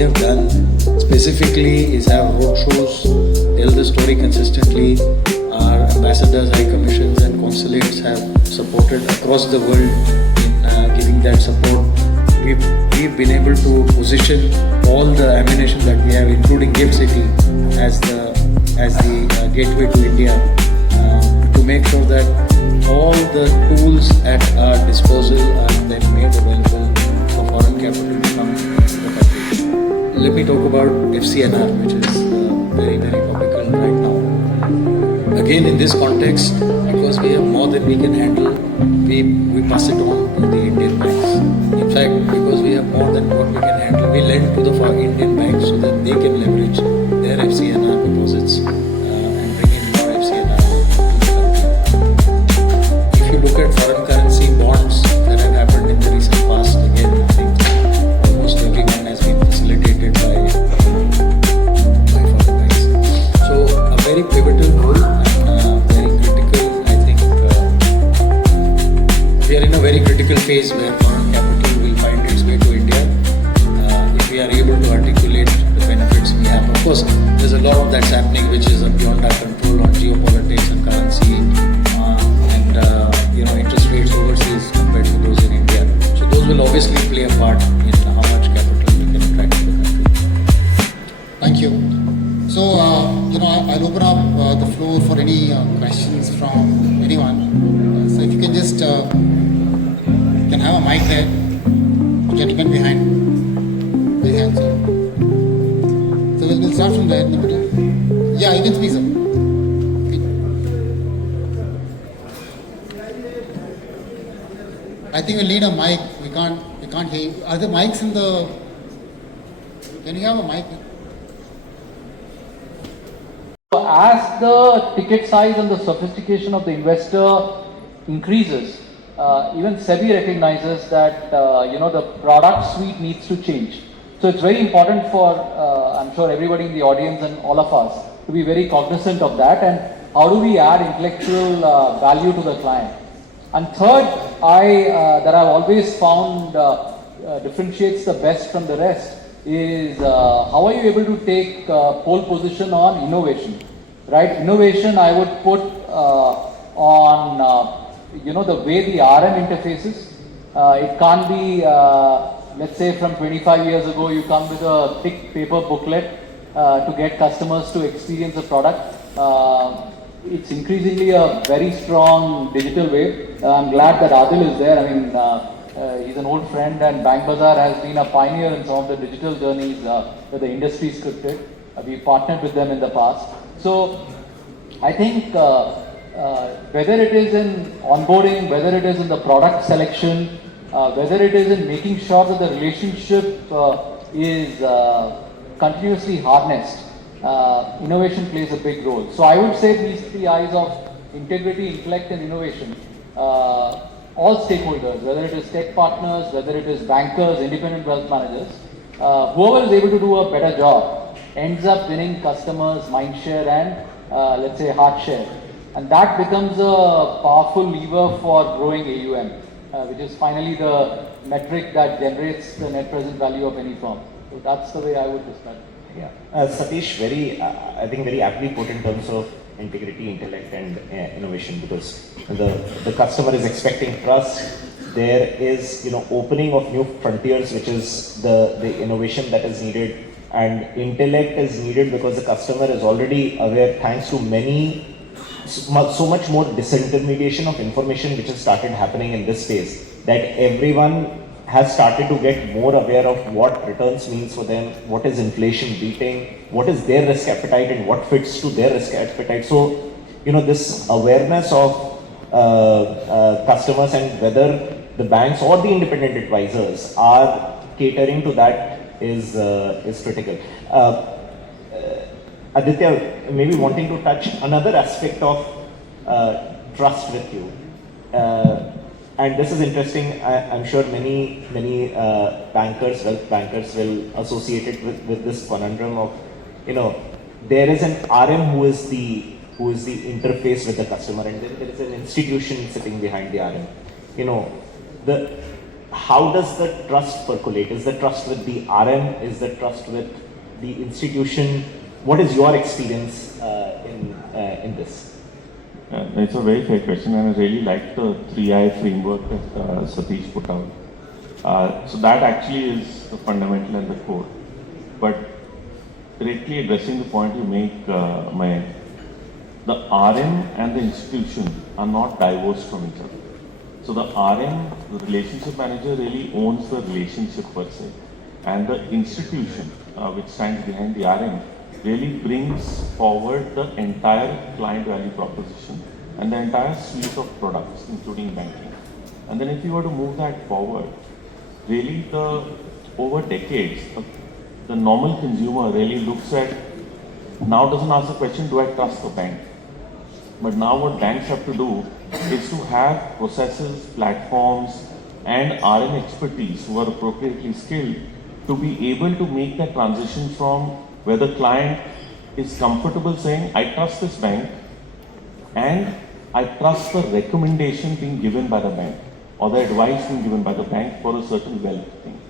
have done specifically is have roadshows, tell the story consistently. Our ambassadors, high commissions and consulates have supported across the world in giving that support. We've been able to position all the ammunition that we have, including GIFT City, as the gateway to India, to make sure that all the tools at our disposal are then made available for foreign capital to come to the country. Let me talk about FCNR, which is very, very topical right now. Again, in this context, because we have more than we can handle, we pass it on to the Indian banks. In fact, because we have more than what we can handle, we lend to the Indian banks so that they can leverage their FCNR deposits and bring in more FCNR to the country. If you look at foreign currency bonds that have happened in the recent past, again, I think almost everyone has been facilitated by foreign banks. So a very pivotal role and very critical. I think we are in a very critical phase where foreign capital will find its way to India if we are able to articulate the benefits we have. Of course, there's a lot of that's happening which is beyond our control on geopolitics and currency and interest rates overseas compared to those in India. So those will obviously play a part in how much capital we can attract to the country. Thank you. So, I'll open up the floor for any questions from anyone. So if you can just, can have a mic there. The gentleman behind. Raise hand, sir. So we'll start from there in the middle. Yeah, you can speak, sir. I think we'll need a mic. We can't hear you. Are there mics in the... Can you have a mic? As the ticket size and the sophistication of the investor increases, even SEBI recognizes that the product suite needs to change. So it's very important for I'm sure everybody in the audience and all of us to be very cognizant of that, and how do we add intellectual value to the client. And third, that I've always found differentiates the best from the rest is how are you able to take pole position on innovation, right? Innovation I would put on the way the RM interfaces. It can't be let's say from 25 years ago you come with a thick paper booklet to get customers to experience a product. It's increasingly a very strong digital wave. I'm glad that Adil is there. I mean, he's an old friend, and Bank Bazaar has been a pioneer in some of the digital journeys that the industry scripted. We've partnered with them in the past. So I think whether it is in onboarding, whether it is in the product selection, whether it is in making sure that the relationship is continuously harnessed, innovation plays a big role. So I would say these three I's of integrity, intellect and innovation, all stakeholders, whether it is tech partners, whether it is bankers, independent wealth managers, whoever is able to do a better job ends up winning customers, mind share and let's say heart share. And that becomes a powerful lever for growing AUM, which is finally the metric that generates the net present value of any firm. So that's the way I would describe it. Yeah, Satish, I think very aptly put in terms of integrity, intellect, and innovation, because the customer is expecting trust. There is opening of new frontiers, which is the innovation that is needed, and intellect is needed because the customer is already aware, thanks to so much more disintermediation of information which has started happening in this space, that everyone has started to get more aware of what returns means for them, what is inflation beating, what is their risk appetite and what fits to their risk appetite. So, this awareness of customers and whether the banks or the independent advisors are catering to that is critical. Aditya, maybe wanting to touch another aspect of trust with you. And this is interesting. I'm sure many bankers, wealth bankers, will associate it with this conundrum of, there is an RM who is the interface with the customer, and then there is an institution sitting behind the RM. how does the trust percolate? Is the trust with the RM? Is the trust with the institution? What is your experience in this? It's a very fair question, and I really like the 3I framework that Satish put out. So that actually is the fundamental and the core. But directly addressing the point you make, Mayank, the RM and the institution are not divorced from each other. So the RM, the relationship manager, really owns the relationship per se, and the institution, which stands behind the RM, really brings forward the entire client value proposition and the entire suite of products, including banking. And then if you were to move that forward, really over decades, the normal consumer really looks at, now doesn't ask the question, do I trust the bank? But now what banks have to do is to have processes, platforms, and RM expertise who are appropriately skilled to be able to make that transition from where the client is comfortable saying, I trust this bank and I trust the recommendation being given by the bank or the advice being given by the bank for a certain wealth thing.